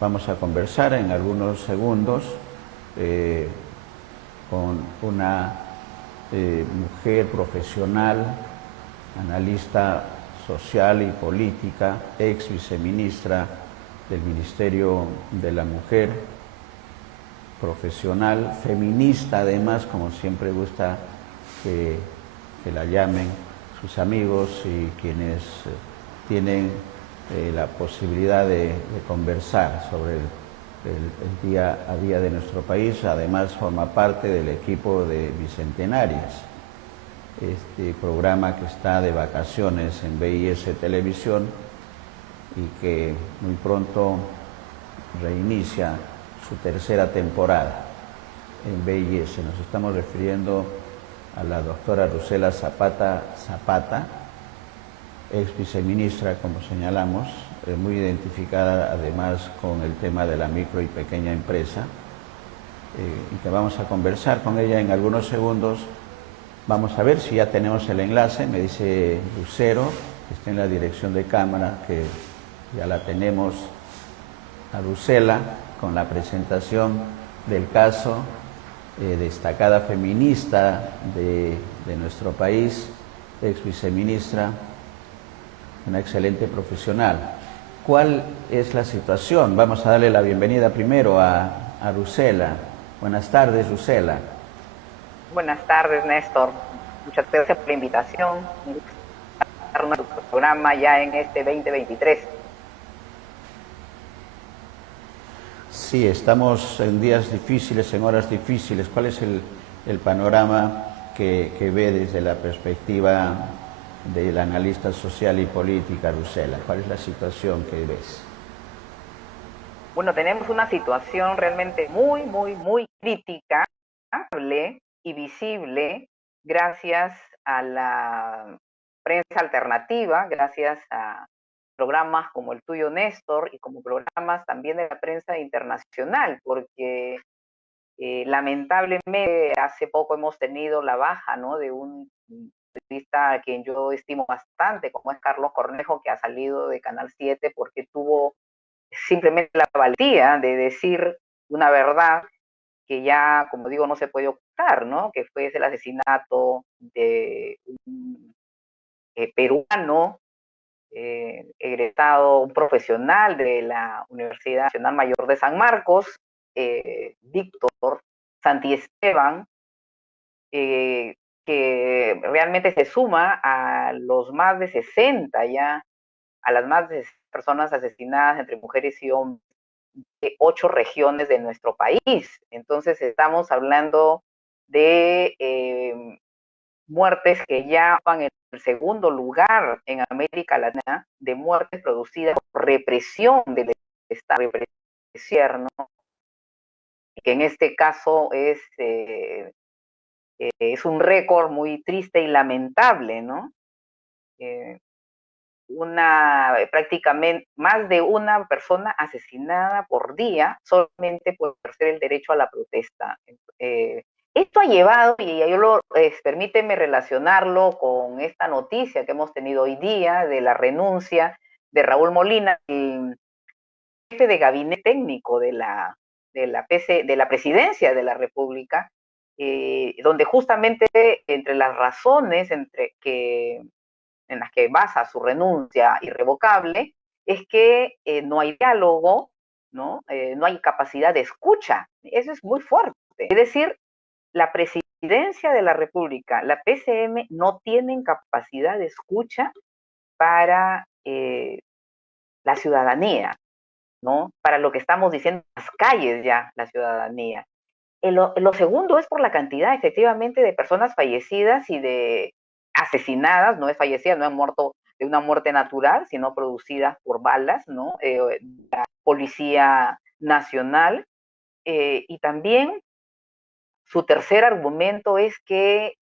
Vamos a conversar en algunos segundos con una mujer profesional, analista social y política, ex viceministra del Ministerio de la Mujer, profesional, feminista además, como siempre gusta que la llamen sus amigos y quienes tienen la posibilidad de conversar sobre el día a día de nuestro país. Además forma parte del equipo de Bicentenarias, este programa que está de vacaciones en BIS Televisión y que muy pronto reinicia su tercera temporada en BIS. Nos estamos refiriendo a la doctora Rusela Zapata, ex viceministra, como señalamos, muy identificada además con el tema de la micro y pequeña empresa, y que vamos a conversar con ella en algunos segundos. Vamos a ver si ya tenemos el enlace. Me dice Lucero, que está en la dirección de cámara, que ya la tenemos a Rusela con la presentación del caso, destacada feminista de nuestro país, ex viceministra, una excelente profesional. ¿Cuál es la situación? Vamos a darle la bienvenida primero a Rusela. Buenas tardes, Rusela. Buenas tardes, Néstor. Muchas gracias por la invitación. Un gusto estar en nuestro programa ya en este 2023. Sí, estamos en días difíciles, en horas difíciles. ¿Cuál es el panorama que ve desde la perspectiva del analista social y política, Rusela? ¿Cuál es la situación que ves? Bueno, tenemos una situación realmente muy crítica y visible gracias a la prensa alternativa, gracias a programas como el tuyo, Néstor, y como programas también de la prensa internacional, porque lamentablemente hace poco hemos tenido la baja, ¿no?, de un periodista a quien yo estimo bastante, como es Carlos Cornejo, que ha salido de Canal 7 porque tuvo simplemente la valentía de decir una verdad que ya, como digo, no se puede ocultar, ¿no?, que fue el asesinato de un peruano, egresado, un profesional de la Universidad Nacional Mayor de San Marcos, Víctor Santiesteban, que realmente se suma a los más de 60 ya, a las más de 60 personas asesinadas entre mujeres y hombres de 8 regiones de nuestro país. Entonces estamos hablando de muertes que ya van en el segundo lugar en América Latina, de muertes producidas por represión del Estado, represión, ¿no?, que en este caso es un récord muy triste y lamentable, ¿no? Prácticamente más de una persona asesinada por día solamente por ejercer el derecho a la protesta. Esto ha llevado, y permíteme relacionarlo con esta noticia que hemos tenido hoy día de la renuncia de Raúl Molina, el jefe de gabinete técnico de la presidencia de la República, donde justamente entre las razones en las que basa su renuncia irrevocable es que no hay diálogo, ¿no? No hay capacidad de escucha. Eso es muy fuerte. Es decir, la presidencia de la República, la PCM, no tienen capacidad de escucha para la ciudadanía, ¿no? Para lo que estamos diciendo en las calles ya, la ciudadanía. Lo segundo es por la cantidad, efectivamente, de personas fallecidas y de asesinadas, no es fallecida, no han muerto de una muerte natural, sino producidas por balas, ¿no? La Policía Nacional. Y también su tercer argumento es que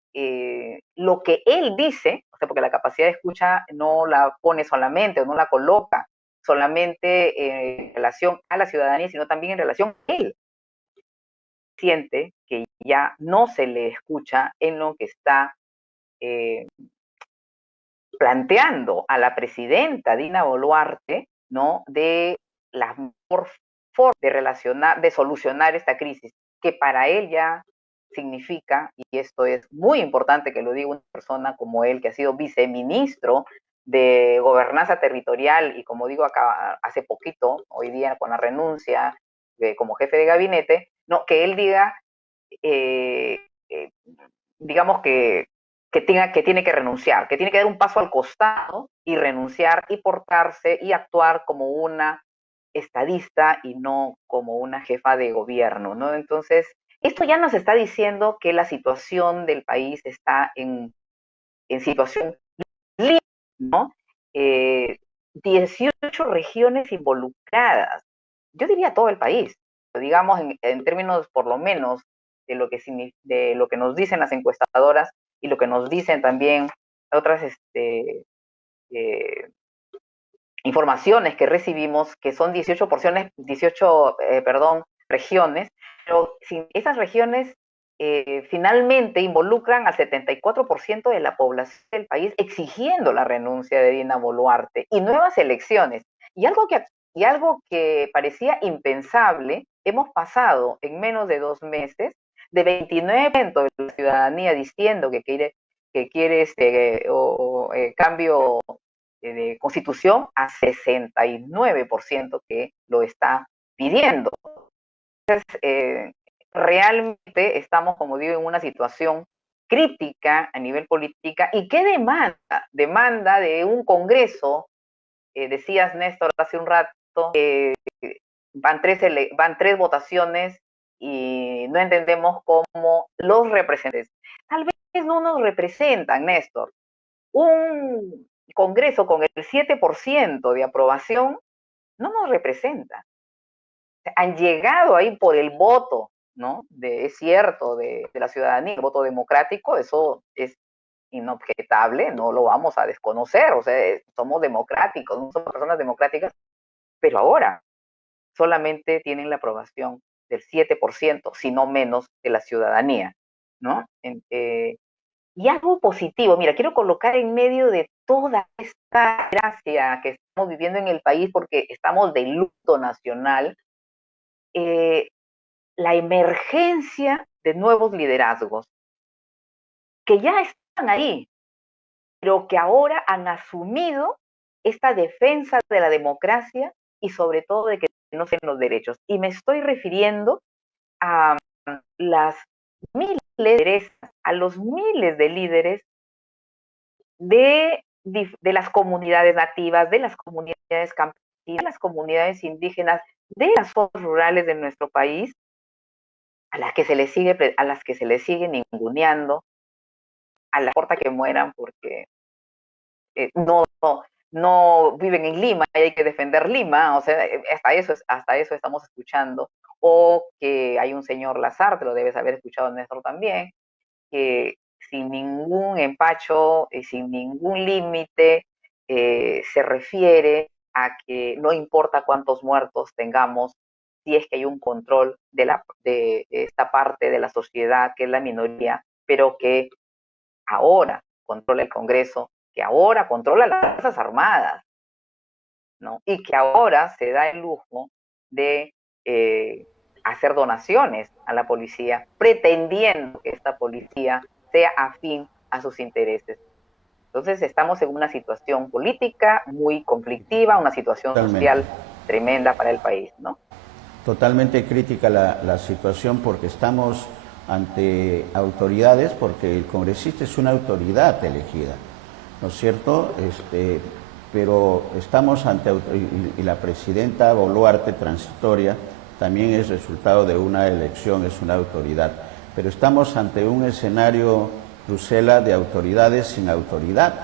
lo que él dice, o sea, porque la capacidad de escucha no la pone solamente o no la coloca solamente en relación a la ciudadanía, sino también en relación a él. Siente que ya no se le escucha en lo que está planteando a la presidenta Dina Boluarte, ¿no?, de la mejor forma de solucionar esta crisis, que para él ya significa, y esto es muy importante que lo diga una persona como él, que ha sido viceministro de Gobernanza Territorial y como digo acá hace poquito, hoy día con la renuncia como jefe de gabinete, no, que él diga, eh, eh, digamos que tiene que renunciar, que tiene que dar un paso al costado y renunciar y portarse y actuar como una estadista y no como una jefa de gobierno, ¿no? Entonces, esto ya nos está diciendo que la situación del país está en situación límite, ¿no? Eh, 18 regiones involucradas, yo diría todo el país, digamos en términos por lo menos de lo que nos dicen las encuestadoras y lo que nos dicen también otras eh, informaciones que recibimos, que son 18 porciones, 18, perdón, regiones, pero esas regiones finalmente involucran al 74% de la población del país exigiendo la renuncia de Dina Boluarte y nuevas elecciones. Y algo que parecía impensable, hemos pasado en menos de 2 meses de 29% de la ciudadanía diciendo que quiere cambio de constitución a 69% que lo está pidiendo. Entonces, realmente estamos, como digo, en una situación crítica a nivel política. ¿Y qué demanda? Demanda de un Congreso, decías Néstor hace un rato, van tres votaciones y no entendemos cómo los representantes, tal vez no nos representan, Néstor. Un Congreso con el 7% de aprobación no nos representa. Han llegado ahí por el voto, ¿no? Es cierto, de la ciudadanía, el voto democrático, eso es inobjetable, no lo vamos a desconocer, o sea, somos democráticos, no somos personas democráticas, pero ahora solamente tienen la aprobación del 7%, si no menos, de la ciudadanía, ¿no? Y algo positivo, mira, quiero colocar en medio de toda esta gracia que estamos viviendo en el país porque estamos de luto nacional, eh, la emergencia de nuevos liderazgos que ya están ahí, pero que ahora han asumido esta defensa de la democracia y sobre todo de que no sean los derechos. Y me estoy refiriendo a las miles de líderes, a los miles de líderes de las comunidades nativas, de las comunidades campesinas, de las comunidades indígenas, de las zonas rurales de nuestro país, a las que se les sigue ninguneando, a la porta que mueran porque no viven en Lima y hay que defender Lima, o sea, hasta eso estamos escuchando, o que hay un señor Lazarte, lo debes haber escuchado Néstor también, que sin ningún empacho y sin ningún límite se refiere a que no importa cuántos muertos tengamos, si es que hay un control de esta parte de la sociedad que es la minoría, pero que ahora controla el Congreso, que ahora controla las Fuerzas Armadas, ¿no? Y que ahora se da el lujo de hacer donaciones a la policía, pretendiendo que esta policía sea afín a sus intereses. Entonces estamos en una situación política muy conflictiva, una situación Totalmente. social tremenda para el país, ¿no? Totalmente crítica la situación porque estamos ante autoridades, porque el congresista es una autoridad elegida, ¿no es cierto? Pero estamos ante, y la presidenta Boluarte transitoria también es resultado de una elección, es una autoridad, pero estamos ante un escenario, Bruselas, de autoridades sin autoridad,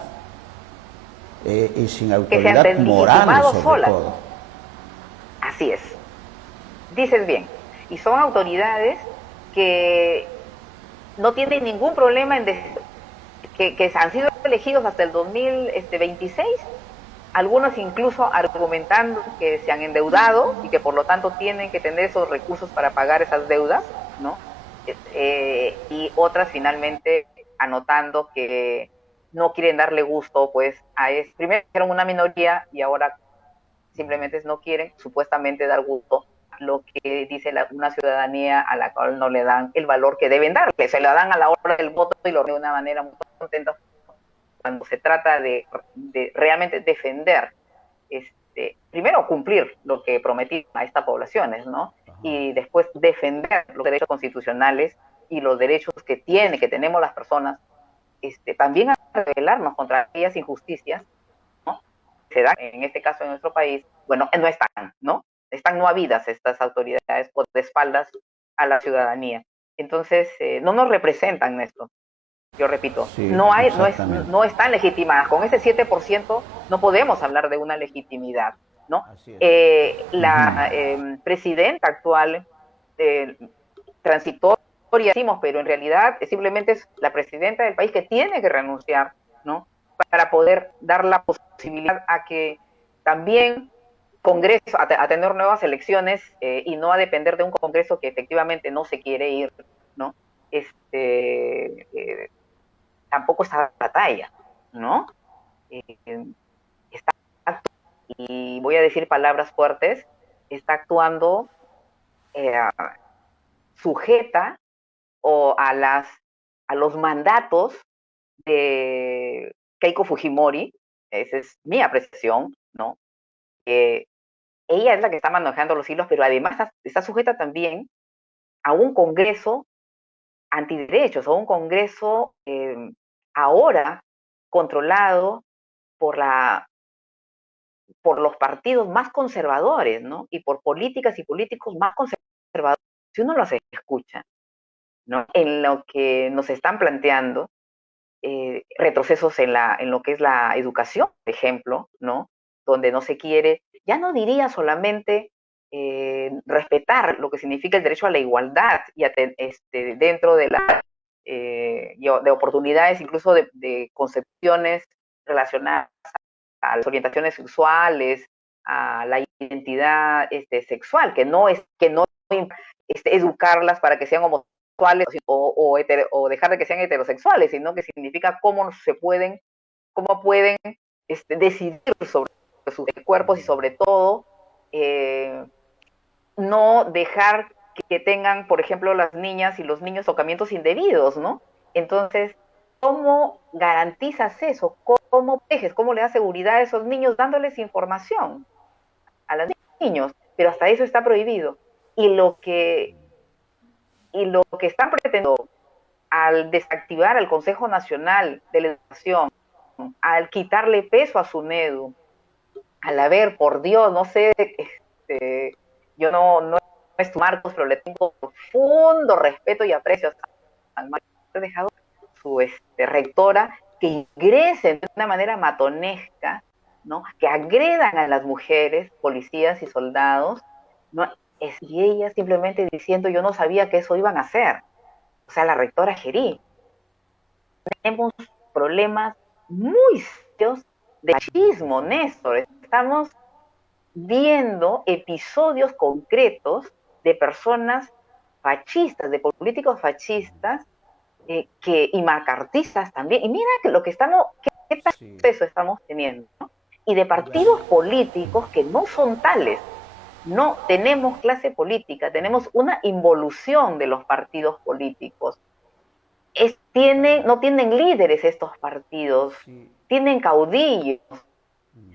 y sin autoridad moral sobre todo. Así es, dices bien, y son autoridades que no tienen ningún problema en que han sido elegidos hasta el 2026, algunos incluso argumentando que se han endeudado y que por lo tanto tienen que tener esos recursos para pagar esas deudas, ¿no? Y otras finalmente anotando que no quieren darle gusto, pues, primero eran una minoría y ahora simplemente no quieren supuestamente dar gusto lo que dice una ciudadanía a la cual no le dan el valor que deben darle. Se la dan a la hora del voto y lo de una manera muy contenta cuando se trata de realmente defender, primero cumplir lo que prometí a estas poblaciones, ¿no? Y después defender los derechos constitucionales y los derechos que tenemos las personas, también a rebelarnos contra aquellas injusticias, ¿no? Se dan, en este caso en nuestro país, bueno, no están, ¿no? Están no habidas estas autoridades por de espaldas a la ciudadanía. Entonces, no nos representan esto. Yo repito, Sí, no están legitimadas. Con ese 7% no podemos hablar de una legitimidad, ¿no? Así es. La presidenta actual, transitoria, decimos, pero en realidad simplemente es la presidenta del país que tiene que renunciar, ¿no? Para poder dar la posibilidad a que también Congreso, a tener nuevas elecciones y no a depender de un Congreso que efectivamente no se quiere ir, ¿no? Tampoco está la talla, ¿no? Está, y voy a decir palabras fuertes, está actuando sujeta o a los mandatos de Keiko Fujimori, esa es mi apreciación, ¿no? Ella es la que está manejando los hilos, pero además está sujeta también a un Congreso antiderechos, a un Congreso ahora controlado por los partidos más conservadores, ¿no? Y por políticas y políticos más conservadores. Si uno los escucha, ¿no? En lo que nos están planteando, retrocesos en lo que es la educación, por ejemplo, ¿no? Donde no se quiere, ya no diría solamente respetar lo que significa el derecho a la igualdad y dentro de de oportunidades, incluso de concepciones relacionadas a las orientaciones sexuales, a la identidad sexual, que no educarlas para que sean homosexuales o dejar de que sean heterosexuales, sino que significa cómo pueden decidir sobre sus cuerpos y sobre todo no dejar que tengan, por ejemplo, las niñas y los niños tocamientos indebidos, ¿no? Entonces, ¿cómo garantizas eso? ¿Cómo proteges? ¿Cómo le das seguridad a esos niños dándoles información a los niños? Pero hasta eso está prohibido. Y lo que están pretendiendo al desactivar al Consejo Nacional de la Educación, al quitarle peso a SUNEDU, al haber, por Dios, no sé, yo no es tu Marcos, pero le tengo profundo respeto y aprecio al Marcos. He dejado su rectora que ingresen de una manera matonesca, ¿no? Que agredan a las mujeres, policías y soldados, ¿no? Y ella simplemente diciendo, yo no sabía que eso iban a hacer. O sea, la rectora Gerí. Tenemos problemas muy serios de machismo, Néstor. Estamos viendo episodios concretos de personas fascistas, de políticos fascistas y macartistas también. Y mira que lo que qué proceso estamos teniendo, ¿no? Y de partidos políticos que no son tales. No tenemos clase política, tenemos una involución de los partidos políticos. No tienen líderes estos partidos, tienen caudillos,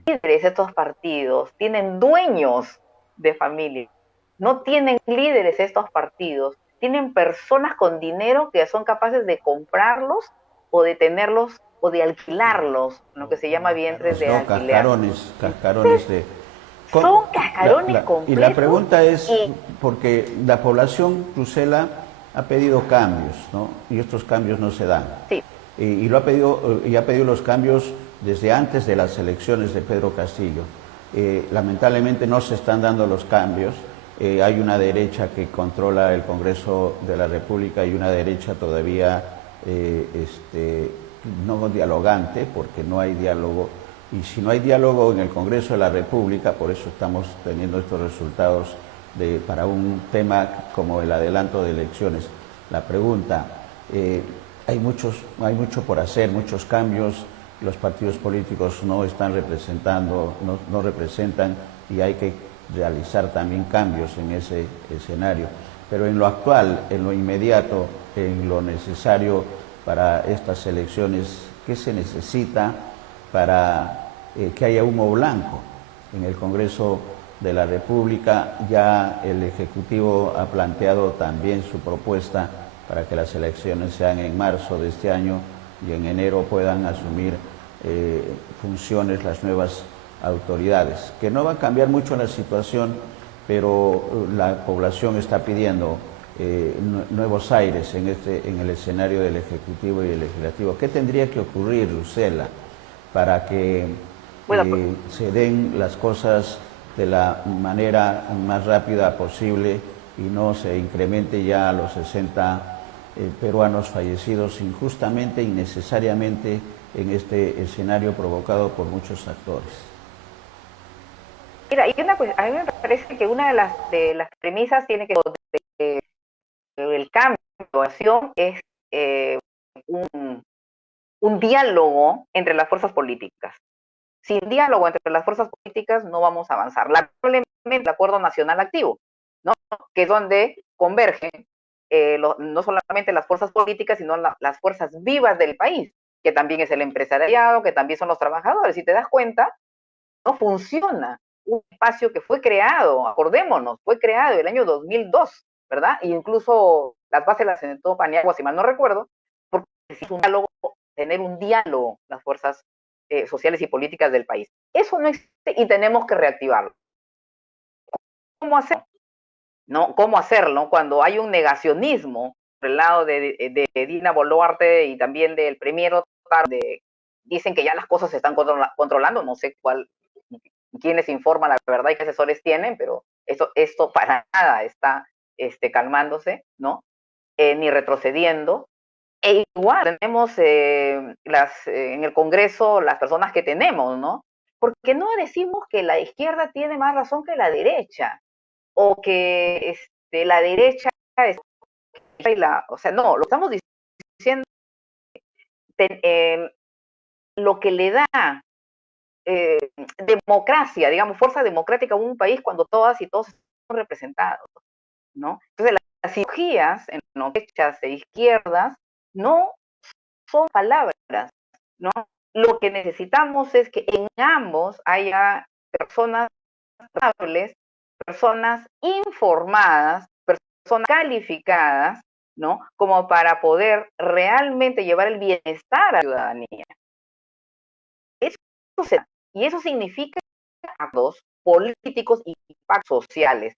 líderes estos partidos, tienen dueños de familia, no tienen líderes estos partidos, tienen personas con dinero que son capaces de comprarlos o de tenerlos o de alquilarlos, lo que se llama vientres de alquiler. Cascarones de... Son cascarones completos. Y la pregunta es, porque la población crucela ha pedido cambios, ¿no? Y estos cambios no se dan. Sí. Y ha pedido los cambios desde antes de las elecciones de Pedro Castillo. Lamentablemente no se están dando los cambios. Hay una derecha que controla el Congreso de la República y una derecha todavía no dialogante, porque no hay diálogo. Y si no hay diálogo en el Congreso de la República, por eso estamos teniendo estos resultados para un tema como el adelanto de elecciones. La pregunta, hay mucho por hacer, muchos cambios, los partidos políticos no están representando, no representan, y hay que realizar también cambios en ese escenario. Pero en lo actual, en lo inmediato, en lo necesario para estas elecciones, ¿qué se necesita para que haya humo blanco? En el Congreso de la República ya el Ejecutivo ha planteado también su propuesta para que las elecciones sean en marzo de este año y en enero puedan asumir funciones las nuevas autoridades, que no va a cambiar mucho la situación, pero la población está pidiendo nuevos aires en el escenario del Ejecutivo y el Legislativo. ¿Qué tendría que ocurrir, Lucela, para que se den las cosas de la manera más rápida posible y no se incremente ya a los 60 peruanos fallecidos injustamente, innecesariamente, en este escenario provocado por muchos actores? Mira, a mí me parece que una de las premisas tiene que ver el cambio de acción es un diálogo entre las fuerzas políticas. Sin diálogo entre las fuerzas políticas no vamos a avanzar. Lamentablemente, el Acuerdo Nacional Activo, ¿no? Que es donde convergen no solamente las fuerzas políticas, sino las fuerzas vivas del país, que también es el empresariado, que también son los trabajadores. Si te das cuenta, no funciona un espacio que fue creado, acordémonos, fue creado el año 2002, ¿verdad? E incluso las bases las sentó Paniagua, si mal no recuerdo, porque es un diálogo, tener un diálogo las fuerzas sociales y políticas del país. Eso no existe y tenemos que reactivarlo. ¿Cómo hacerlo? ¿No? ¿Cómo hacerlo cuando hay un negacionismo por el lado de Dina Boluarte y también del premier, de dicen que ya las cosas se están controlando, no sé quiénes informan la verdad y qué asesores tienen, pero esto para nada está calmándose, ni retrocediendo. E igual tenemos en el Congreso las personas que tenemos, ¿no? Porque no decimos que la izquierda tiene más razón que la derecha, o que la derecha es o sea, no, lo estamos diciendo lo que le da democracia, digamos, fuerza democrática a un país cuando todas y todos están representados, ¿no? Entonces, las ideologías en derechas e izquierdas no son palabras, ¿no? Lo que necesitamos es que en ambos haya personas responsables, personas informadas, personas calificadas, ¿no? Como para poder realmente llevar el bienestar a la ciudadanía. Y eso significa actos políticos y impactos sociales.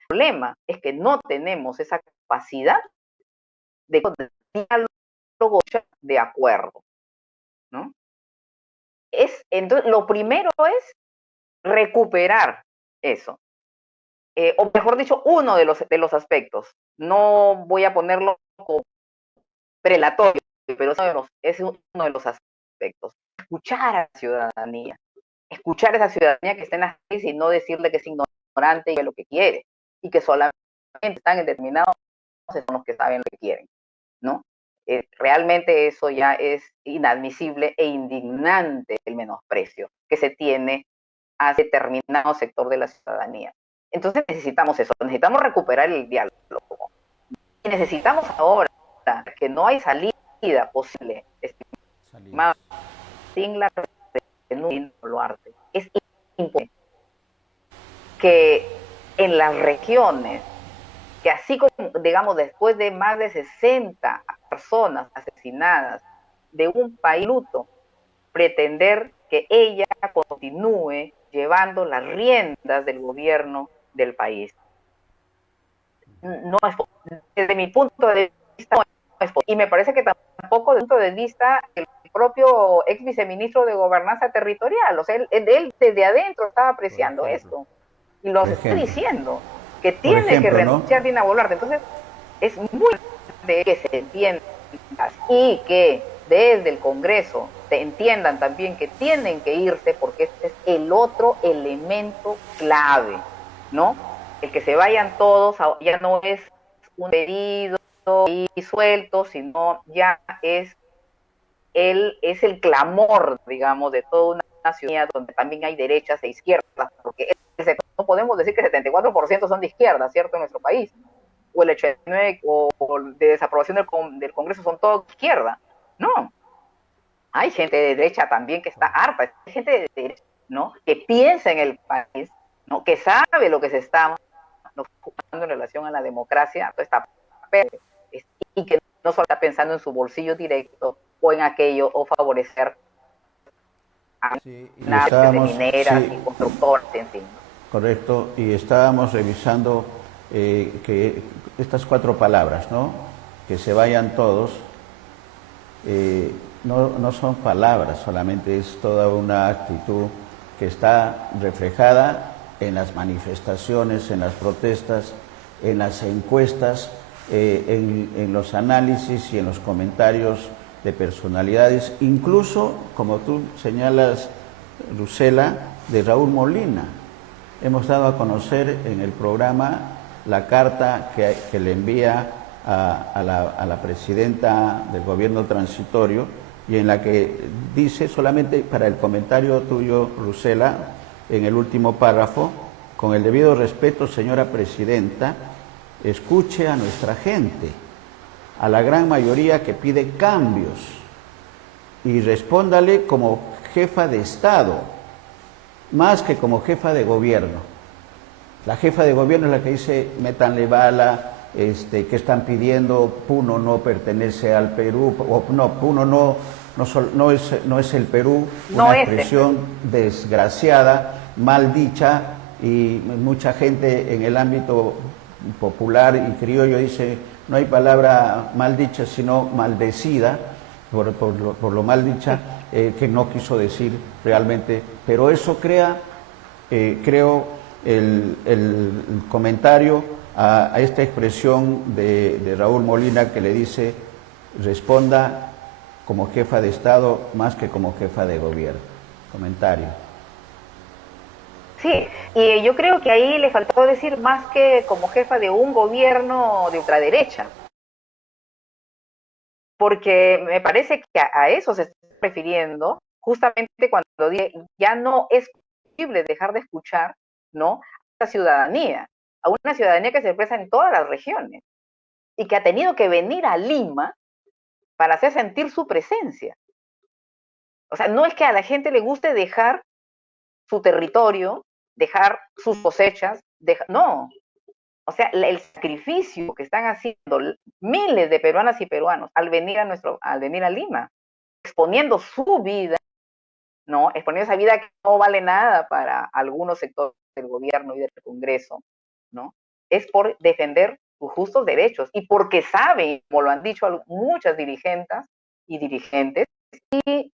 El problema es que no tenemos esa capacidad de diálogo de acuerdo, ¿no? Entonces, lo primero es recuperar eso. O mejor dicho, uno de los aspectos. No voy a ponerlo como prelatorio, pero es uno de los aspectos. Escuchar a la ciudadanía. Escuchar a esa ciudadanía que está en las calles y no decirle que es ignorante y que lo que quiere. Y que solamente están en determinados son los que saben lo que quieren, ¿no? Realmente eso ya es inadmisible e indignante el menosprecio que se tiene a determinado sector de la ciudadanía. Entonces necesitamos eso, necesitamos recuperar el diálogo. Y necesitamos ahora que no hay salida posible, estimado, sin la renuncia de Boluarte. Es importante que en las regiones, que así como, digamos, después de más de 60 personas asesinadas de un país luto, pretender que ella continúe llevando las riendas del gobierno del país. No es, desde mi punto de vista, no es, y me parece que tampoco desde el punto de vista el propio ex viceministro de Gobernanza Territorial, o sea, él desde adentro estaba apreciando esto, y los está diciendo que tiene que renunciar Dina Boluarte. Entonces, es muy importante que se entienda y que desde el Congreso se entiendan también que tienen que irse, porque este es el otro elemento clave, ¿no? El que se vayan todos ya no es un pedido y suelto, sino ya es el clamor, digamos, de toda una ciudadanía donde también hay derechas e izquierdas, porque es no podemos decir que el 74% son de izquierda, ¿cierto?, en nuestro país. O el 89% o de desaprobación del Congreso son todos de izquierda. No. Hay gente de derecha también que está harta. Hay gente de derecha, ¿no?, que piensa en el país, ¿no?, que sabe lo que se está en relación a la democracia, y que no solo está pensando en su bolsillo directo o en aquello o favorecer a de mineras y constructores, en fin. Correcto, y estábamos revisando que estas 4 palabras, ¿no?, que se vayan todos, no son palabras, solamente es toda una actitud que está reflejada en las manifestaciones, en las protestas, en las encuestas, en los análisis y en los comentarios de personalidades, incluso, como tú señalas, Lucela, de Raúl Molina. Hemos dado a conocer en el programa la carta que le envía a la presidenta del gobierno transitorio, y en la que dice, solamente para el comentario tuyo, Lucela, en el último párrafo: con el debido respeto, señora presidenta, escuche a nuestra gente, a la gran mayoría que pide cambios, y respóndale como jefa de Estado, más que como jefa de gobierno. La jefa de gobierno es la que dice, métanle bala, que están pidiendo, Puno no pertenece al Perú, o no, Puno no es el Perú, una expresión desgraciada, mal dicha, y mucha gente en el ámbito popular y criollo dice, no hay palabra mal dicha, sino maldecida, por lo mal dicha, que no quiso decir realmente, pero eso crea, creo, el comentario a esta expresión de Raúl Molina, que le dice, responda como jefa de Estado más que como jefa de gobierno. Comentario. Sí, y yo creo que ahí le faltó decir más que como jefa de un gobierno de ultraderecha, porque me parece que a eso se está refiriendo, justamente cuando dice, ya no es posible dejar de escuchar, ¿no?, a una ciudadanía que se expresa en todas las regiones y que ha tenido que venir a Lima para hacer sentir su presencia. O sea, no es que a la gente le guste dejar su territorio, dejar sus cosechas, no. O sea, el sacrificio que están haciendo miles de peruanas y peruanos al venir a Lima, exponiendo su vida, ¿no?, exponiendo esa vida que no vale nada para algunos sectores del gobierno y del Congreso, ¿no?, es por defender sus justos derechos y porque saben, como lo han dicho muchas dirigentes y dirigentes, y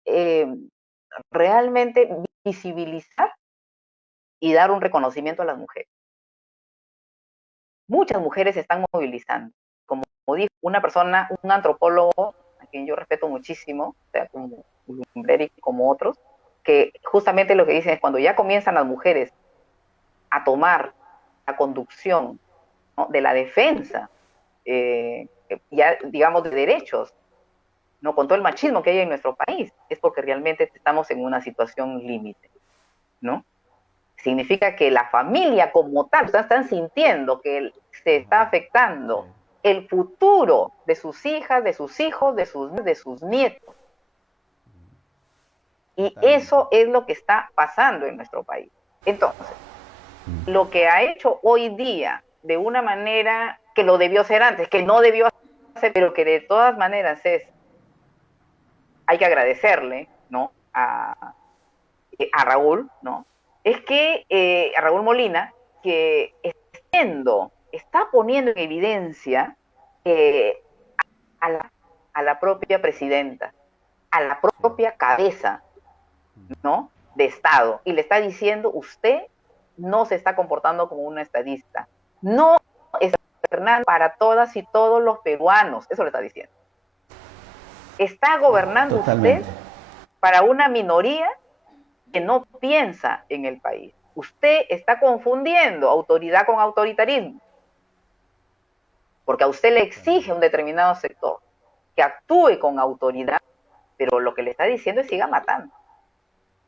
realmente visibilizar y dar un reconocimiento a las mujeres. Muchas mujeres se están movilizando. Como dijo una persona, un antropólogo, a quien yo respeto muchísimo, o sea, como Lumbreri, como otros, que justamente lo que dicen es cuando ya comienzan las mujeres a tomar la conducción, ¿no?, de la defensa, ya digamos de derechos, ¿no?, con todo el machismo que hay en nuestro país, es porque realmente estamos en una situación límite, ¿no? Significa que la familia como tal, ustedes están sintiendo que se está afectando el futuro de sus hijas, de sus hijos, de sus nietos. Y eso es lo que está pasando en nuestro país. Entonces, lo que ha hecho hoy día de una manera que lo debió hacer antes, que no debió hacer, pero que de todas maneras hay que agradecerle, ¿no?, a Raúl, ¿no?, es que a Raúl Molina, que está poniendo en evidencia a la propia presidenta, a la propia cabeza, ¿no?, de Estado, y le está diciendo, usted no se está comportando como una estadista, no está gobernando para todas y todos los peruanos, eso le está diciendo. Está gobernando usted para una minoría que no piensa en el país. Usted está confundiendo autoridad con autoritarismo, porque a usted le exige un determinado sector que actúe con autoridad, pero lo que le está diciendo es siga matando.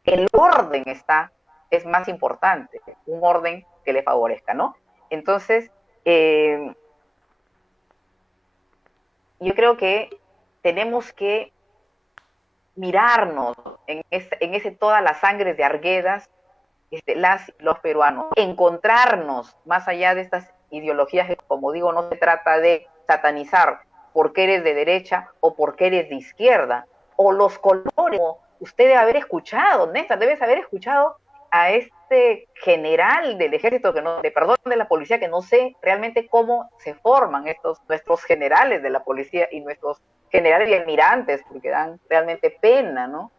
El orden está es más importante, un orden que le favorezca, ¿no? Entonces, eh, yo creo que tenemos que mirarnos en ese todas las sangres de Arguedas, los peruanos, encontrarnos más allá de estas ideologías que, como digo, no se trata de satanizar porque eres de derecha o porque eres de izquierda, o los colores. Usted debe haber escuchado, Néstor, debes haber escuchado a este general del ejército, que no, de perdón, de la policía, que no sé realmente cómo se forman estos nuestros generales de la policía y nuestros generales y almirantes, porque dan realmente pena, ¿no?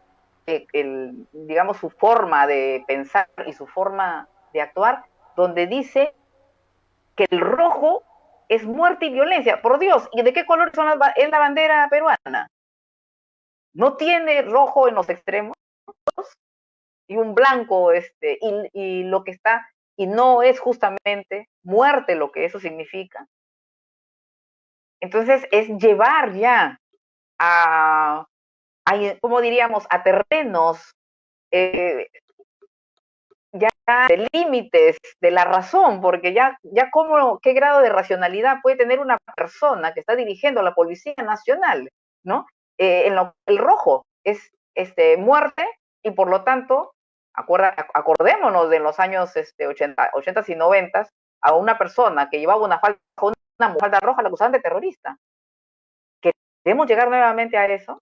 Digamos, su forma de pensar y su forma de actuar, donde dice que el rojo es muerte y violencia. Por Dios, ¿y de qué color es la bandera peruana? No tiene rojo en los extremos y un blanco, y lo que está, y no es justamente muerte lo que eso significa. Entonces es llevar ya a ¿cómo diríamos?, a terrenos eh, ya de límites de la razón, porque ya cómo, qué grado de racionalidad puede tener una persona que está dirigiendo la Policía Nacional, ¿no? El rojo es muerte y por lo tanto, acordémonos de los años 80 y 90 a una persona que llevaba una falda roja, la acusaban de terrorista. ¿Queremos llegar nuevamente a eso?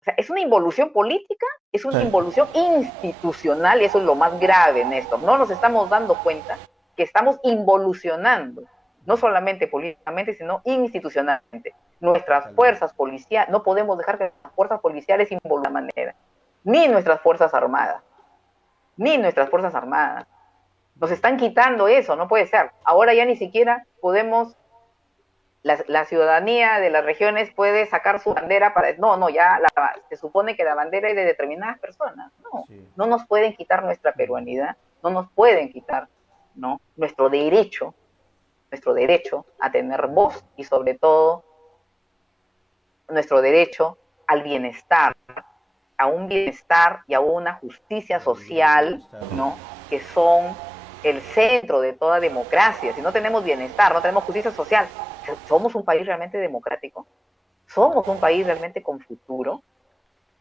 O sea, es una involución política, es una involución institucional, y eso es lo más grave, Néstor. No nos estamos dando cuenta que estamos involucionando, no solamente políticamente, sino institucionalmente. Nuestras fuerzas policiales, no podemos dejar que las fuerzas policiales involucionen de la manera, ni nuestras fuerzas armadas, ni nuestras fuerzas armadas. Nos están quitando eso, no puede ser. Ahora ya ni siquiera podemos la ciudadanía de las regiones puede sacar su bandera para... No, ya se supone que la bandera es de determinadas personas. No, sí. No nos pueden quitar nuestra peruanidad, no nos pueden quitar, ¿no?, nuestro derecho a tener voz y sobre todo nuestro derecho al bienestar, a un bienestar y a una justicia social, ¿no?, que son el centro de toda democracia. Si no tenemos bienestar, no tenemos justicia social, ¿somos un país realmente democrático? ¿Somos un país realmente con futuro?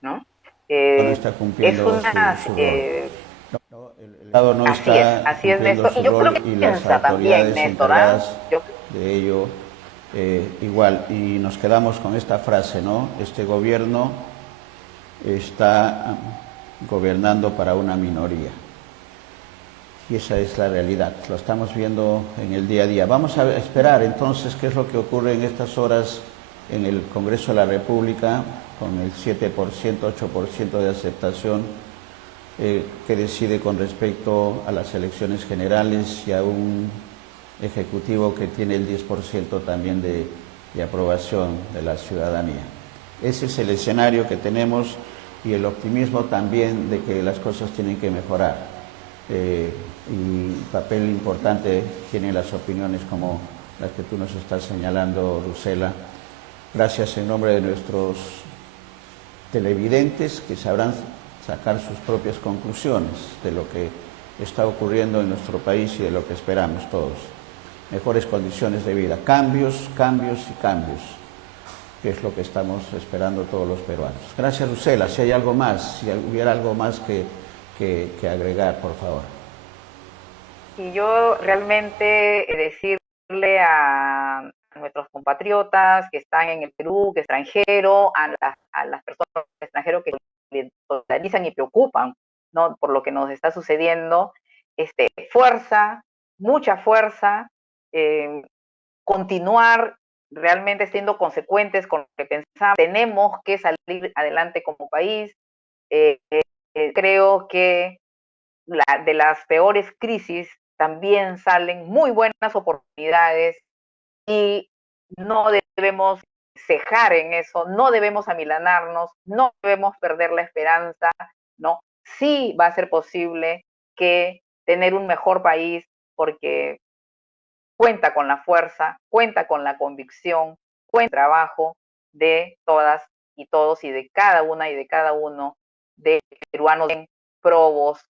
¿No? Está cumpliendo su rol. El Estado no está cumpliendo su rol y las autoridades encargadas de ello igual. Y nos quedamos con esta frase, ¿no? Este gobierno está gobernando para una minoría. Y esa es la realidad, lo estamos viendo en el día a día. Vamos a esperar entonces qué es lo que ocurre en estas horas en el Congreso de la República, con el 7%, 8% de aceptación, que decide con respecto a las elecciones generales y a un Ejecutivo que tiene el 10% también de aprobación de la ciudadanía. Ese es el escenario que tenemos y el optimismo también de que las cosas tienen que mejorar. Y papel importante tienen las opiniones como las que tú nos estás señalando, Rusela. Gracias en nombre de nuestros televidentes que sabrán sacar sus propias conclusiones de lo que está ocurriendo en nuestro país y de lo que esperamos todos. Mejores condiciones de vida, cambios, cambios y cambios, que es lo que estamos esperando todos los peruanos. Gracias, Rusela. Si hay algo más, si hubiera algo más que agregar, por favor. Y yo realmente decirle a nuestros compatriotas que están en el Perú, que extranjero, a las personas extranjeras que le solidarizan y preocupan, ¿no?, por lo que nos está sucediendo, fuerza, mucha fuerza, continuar realmente siendo consecuentes con lo que pensamos. Tenemos que salir adelante como país. Creo que de las peores crisis también salen muy buenas oportunidades y no debemos cejar en eso, no debemos amilanarnos, no debemos perder la esperanza, ¿no? Sí va a ser posible que tener un mejor país porque cuenta con la fuerza, cuenta con la convicción, cuenta con el trabajo de todas y todos y de cada una y de cada uno de peruanos probos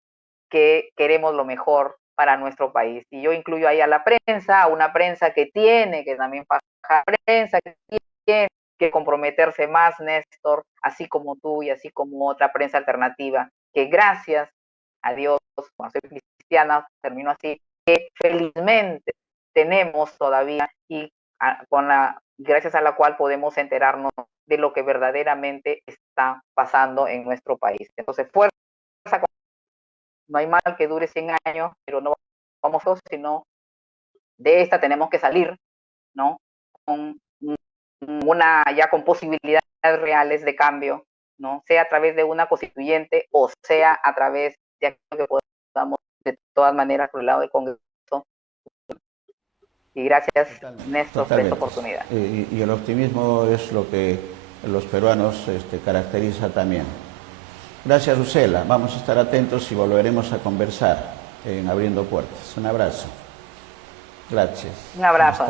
que queremos lo mejor para nuestro país. Y yo incluyo ahí a la prensa, a una prensa que tiene que también bajar prensa, que tiene que comprometerse más, Néstor, así como tú y así como otra prensa alternativa, que gracias a Dios, cuando soy cristiana, termino así, que felizmente tenemos todavía y gracias a la cual podemos enterarnos de lo que verdaderamente está pasando en nuestro país. Entonces, fuerza, no hay mal que dure 100 años, pero no vamos a, sino de esta tenemos que salir, ¿no? Con ya con posibilidades reales de cambio, ¿no? Sea a través de una constituyente o sea a través de aquello que podamos, de todas maneras, por el lado del Congreso. Y gracias, Néstor, por esta oportunidad. Y el optimismo es lo que los peruanos caracteriza también. Gracias, Usela. Vamos a estar atentos y volveremos a conversar en Abriendo Puertas. Un abrazo. Gracias. Un abrazo.